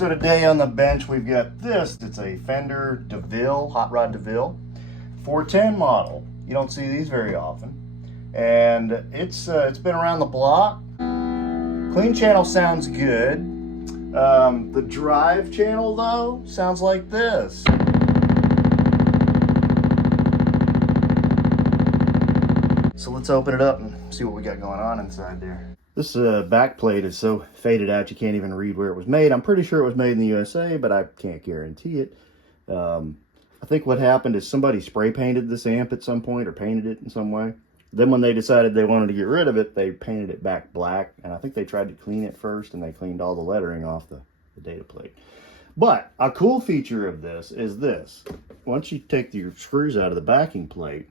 So today on the bench we've got this. It's a Fender DeVille, HotRod Deville, 410 model. You don't see these very often. And it's been around the block. Clean channel sounds good. The drive channel though sounds like this. So let's open it up and see what we got going on inside there. This back plate is so faded out you can't even read where it was made. I'm pretty sure it was made in the USA, but I can't guarantee it. I think what happened is somebody spray painted this amp at some point or painted it in some way. Then when they decided they wanted to get rid of it, they painted it back black. And I think they tried to clean it first and they cleaned all the lettering off the data plate. But a cool feature of this is this. Once you take your screws out of the backing plate,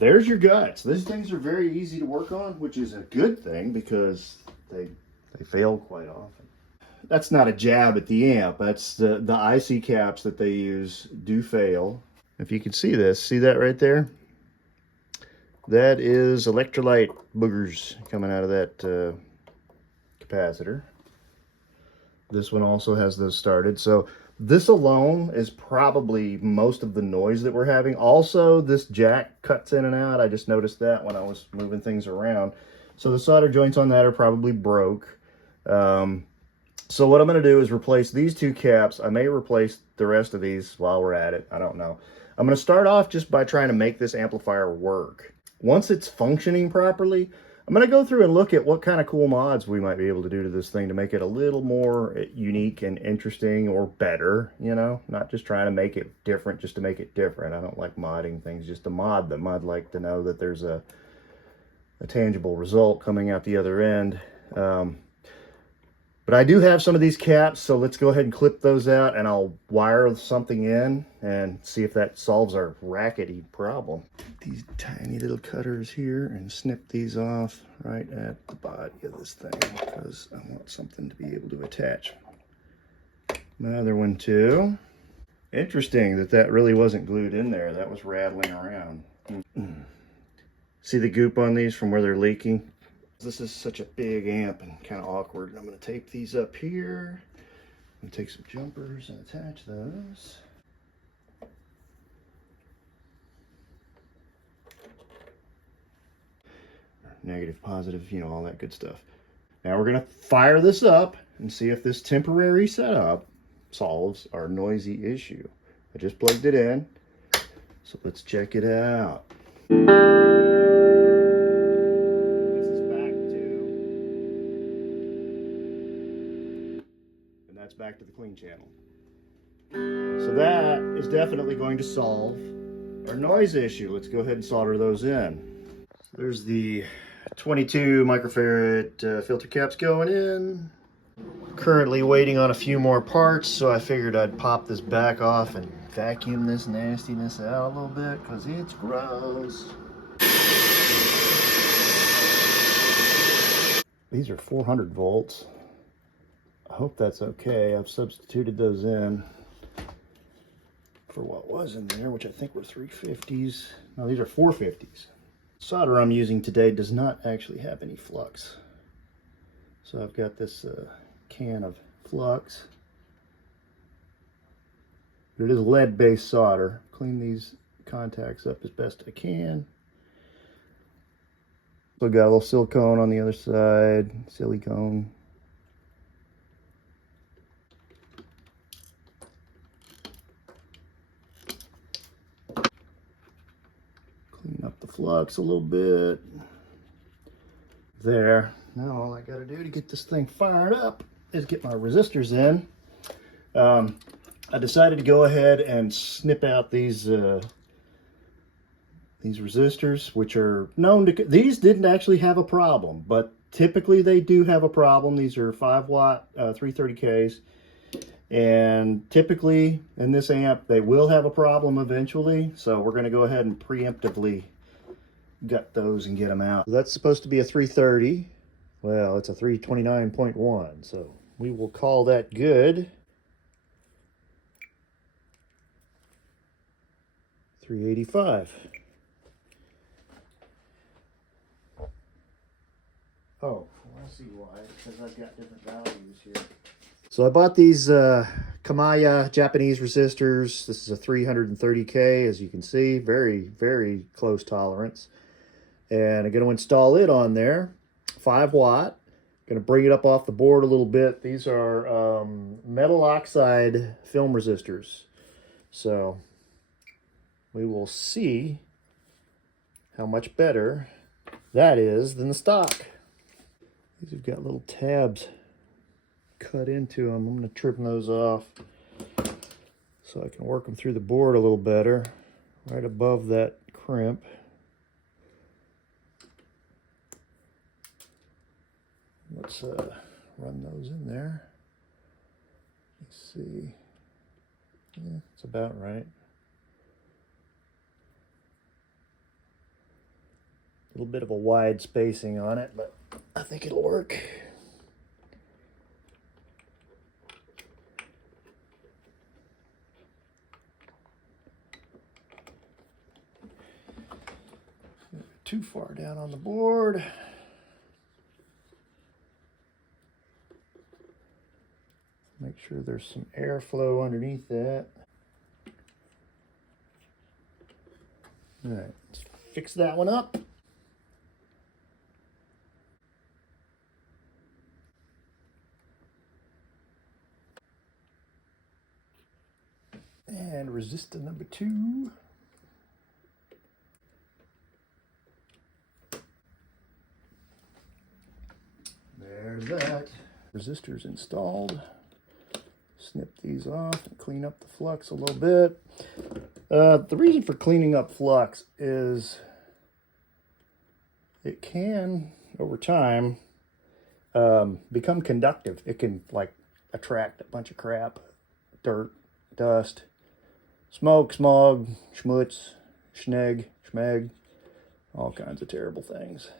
there's your guts. These things are very easy to work on, which is a good thing because they fail quite often. That's not a jab at the amp. That's the IC caps that they use do fail. If you can see this, see that right there? That is electrolyte boogers coming out of that capacitor. This one also has those started. So this alone is probably most of the noise that we're having. Also, this jack cuts in and out. I just noticed that when I was moving things around. So the solder joints on that are probably broke. So what I'm going to do is replace these two caps. I may replace the rest of these while we're at it. I don't know. I'm going to start off just by trying to make this amplifier work. Once it's functioning properly, I'm going to go through and look at what kind of cool mods we might be able to do to this thing to make it a little more unique and interesting or better, you know, not just trying to make it different just to make it different. I don't like modding things just to mod them. I'd like to know that there's a tangible result coming out the other end. But I do have some of these caps, so let's go ahead and clip those out and I'll wire something in and see if that solves our rackety problem. These tiny little cutters here and snip these off right at the body of this thing because I want something to be able to attach my other one to. Interesting that really wasn't glued in there. That was rattling around. See the goop on these from where they're leaking? This is such a big amp and kind of awkward. I'm going to tape these up here and take some jumpers and attach those. Negative, positive, you know, all that good stuff. Now we're going to fire this up and see if this temporary setup solves our noisy issue. I just plugged it in, so let's check it out. That's back to the clean channel. So that is definitely going to solve our noise issue. Let's go ahead and solder those in. So there's the 22 microfarad filter caps going in. Currently waiting on a few more parts, so I figured I'd pop this back off and vacuum this nastiness out a little bit because it's gross. These are 400 volts. I hope that's okay. I've substituted those in for what was in there, which I think were 350s. No, these are 450s. Solder I'm using today does not actually have any flux. So I've got this can of flux. But it is lead-based solder. Clean these contacts up as best I can. So got a little silicone on the other side, silicone. Clean up the flux a little bit. There. Now all I got to do to get this thing fired up is get my resistors in. I decided to go ahead and snip out these resistors, which are known to... These didn't actually have a problem, but typically they do have a problem. These are 5-watt 330Ks. And typically in this amp, they will have a problem eventually. So we're going to go ahead and preemptively gut those and get them out. That's supposed to be a 330. Well, it's a 329.1. So we will call that good. 385. Oh, well, I see why. Because I've got different values here. So I bought these Kamaya Japanese resistors. This is a 330K, as you can see, very, very close tolerance. And I'm going to install it on there, 5 watt. Going to bring it up off the board a little bit. These are metal oxide film resistors. So we will see how much better that is than the stock. These have got little tabs cut into them. I'm going to trim those off so I can work them through the board a little better, right above that crimp. Let's run those in there. Let's see. Yeah, it's about right. A little bit of a wide spacing on it, but I think it'll work. Too far down on the board. Make sure there's some airflow underneath that. All right, let's fix that one up. And resistor number 2. There's that. Resistors installed. Snip these off and clean up the flux a little bit. The reason for cleaning up flux is it can, over time, become conductive. It can like attract a bunch of crap, dirt, dust, smoke, smog, schmutz, schneg, schmeg, all kinds of terrible things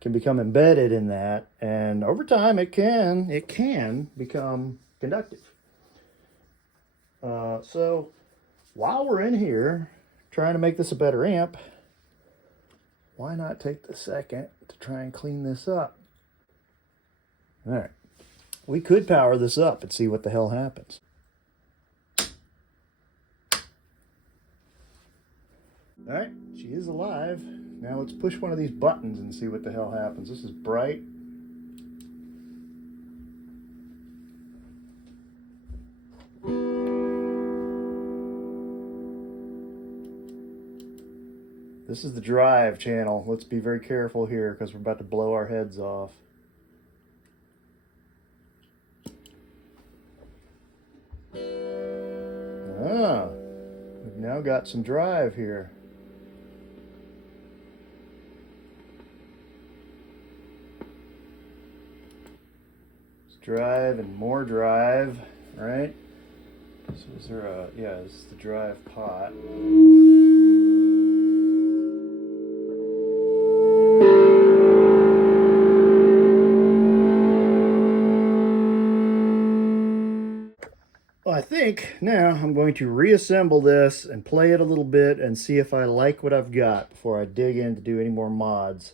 can become embedded in that, and over time it can become conductive. So while we're in here trying to make this a better amp, why not take the second to try and clean this up? All right, we could power this up and see what the hell happens. All right, she is alive. Now let's push one of these buttons and see what the hell happens. This is bright. This is the drive channel. Let's be very careful here because we're about to blow our heads off. Ah, we've now got some drive here. Drive and more drive, right? So is there a, yeah, this is the drive pot. Well, I think now I'm going to reassemble this and play it a little bit and see if I like what I've got before I dig in to do any more mods.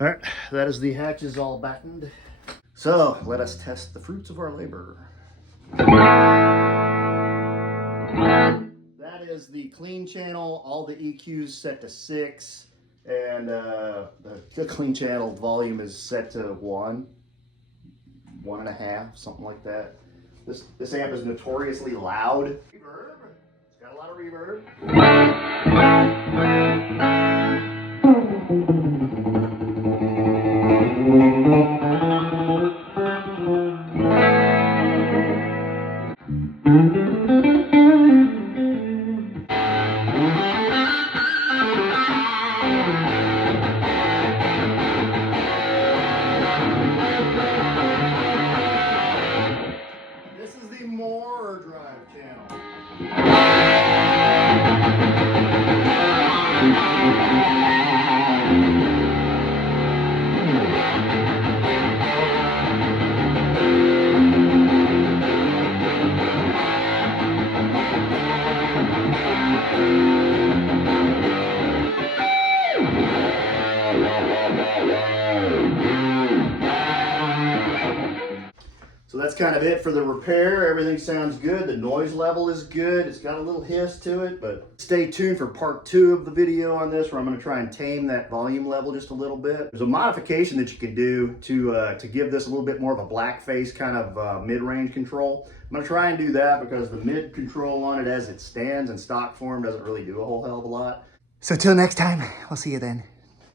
All right, that is the hatches all battened. So let us test the fruits of our labor. That is the clean channel, all the EQs set to 6, and the clean channel volume is set to 1, 1.5, something like that. This amp is notoriously loud. Reverb, it's got a lot of reverb. This is the more drive channel. So that's kind of it for the repair. Everything sounds good. The noise level is good. It's got a little hiss to it, but stay tuned for part 2 of the video on this, where I'm going to try and tame that volume level just a little bit. There's a modification that you can do to give this a little bit more of a black face kind of mid-range control. I'm going to try and do that because the mid control on it as it stands in stock form doesn't really do a whole hell of a lot. So till next time, we'll see you then.